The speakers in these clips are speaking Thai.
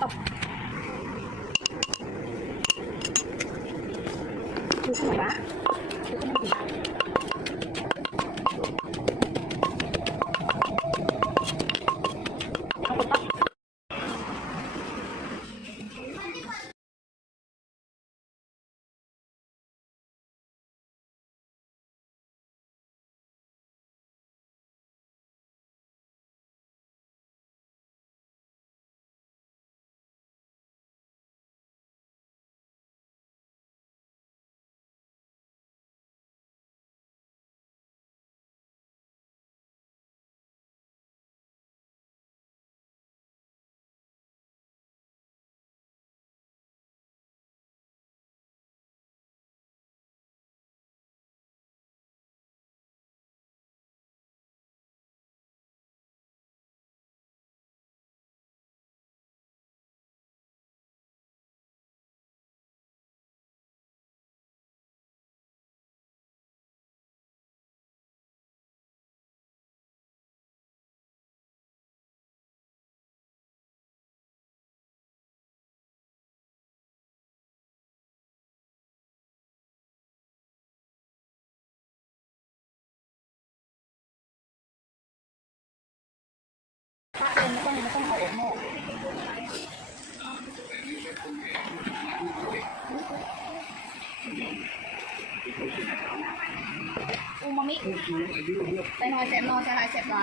哦，这是什么？这是？ เป็นไม่ต้องไม่ต้องเอาออกนอกอูมามิไปหน่อยเสร็จนอนจะลายเสร็จร้า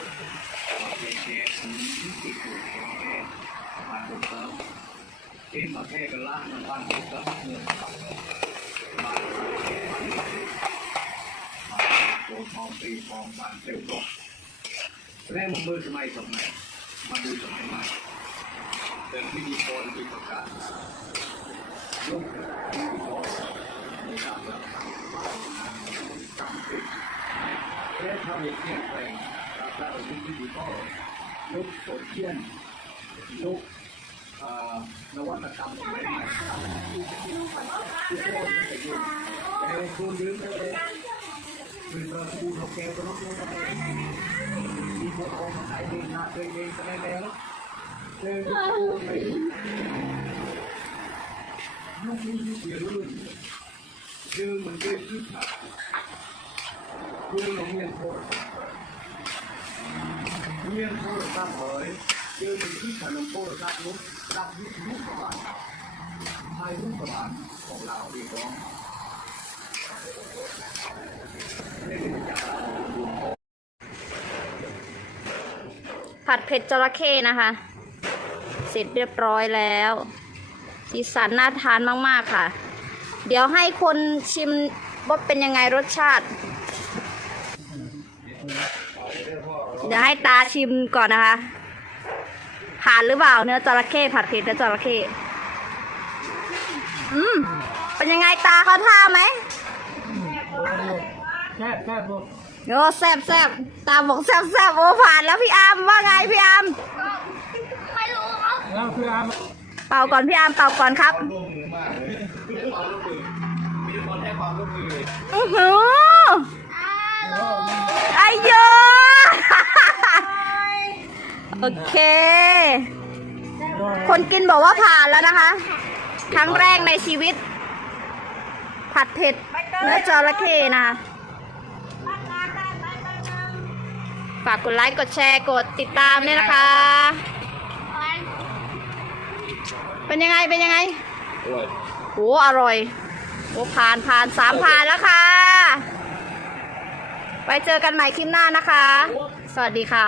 แก่ที่ติดอยู่แก่มาถูกต้องเอ็นมาแค่กันล่างมันบ้านถูกต้องเงินมาโดนมองตีมองบ้านเต็มรถแรกมันมือสมัยสมัยมาดูสมัยใหม่เป็นพิธีกรที่ประกาศยกพิธีกรในการเลือกตั้งจำเป็นและถ้ามีเปลี่ยนแปลง การได้เป็นพิธีกรยกโซเชียลยกอ่อนวัตกรรมใหม่ๆทุกคนจะอยู่แต่คุณยืนได้เลยคือเราดูเราแก้ตัวเราตัวเรามีคนออกมาขายเองนะเคยเองกันได้แล้วเจอทุกคนไปลูกนี่ยุ่งเยอะเลยเจอมันเจอที่ขาคือโรงเรียนโคตรโรง เรียนโคตรตั้งเลยเจอมันที่ขนมโคตรรับลูกรับยุคลูกประมาณไทยลูกประมาณของเราดีกว่าผัดเผ็ดจระเข้นะคะ เสร็จเรียบร้อยแล้ว สีสันน่าทานมาก ๆ ค่ะ เดี๋ยวให้คนชิมว่าเป็นยังไงรสชาติ เดี๋ยวให้ตาชิมก่อนนะคะ ผ่านหรือเปล่าเนื้อจระเข้ผัดเผ็ดเนื้อจระเข้อืมเป็นยังไงตาเขาท่าไหมแค่แค่พวกโอ้แซบแซบตาบอกแซบแซบโอ้ผ่านแล้วพี่อามว่าไงพี่อามแล้วคืออาเป่าก่อนพี่อามเป่าก่อนครับร่วมมือมากเลยมีคนให้ความร่วมมือเลยอือหือไอ้เยอะ โอเค คนกินบอกว่าผ่านแล้วนะคะ ครั้งแรกในชีวิต ผัดเผ็ดเนื้อจระเข้นะคะฝากกดไลค์ กดแชร์ กดติดตามด้วยนะคะ เป็นยังไง เป็นยังไงโอ้อร่อย โอ้ผ่านผ่านสามผ่านแล้วค่ะ ไปเจอกันใหม่คลิปหน้านะคะ สวัสดีค่ะ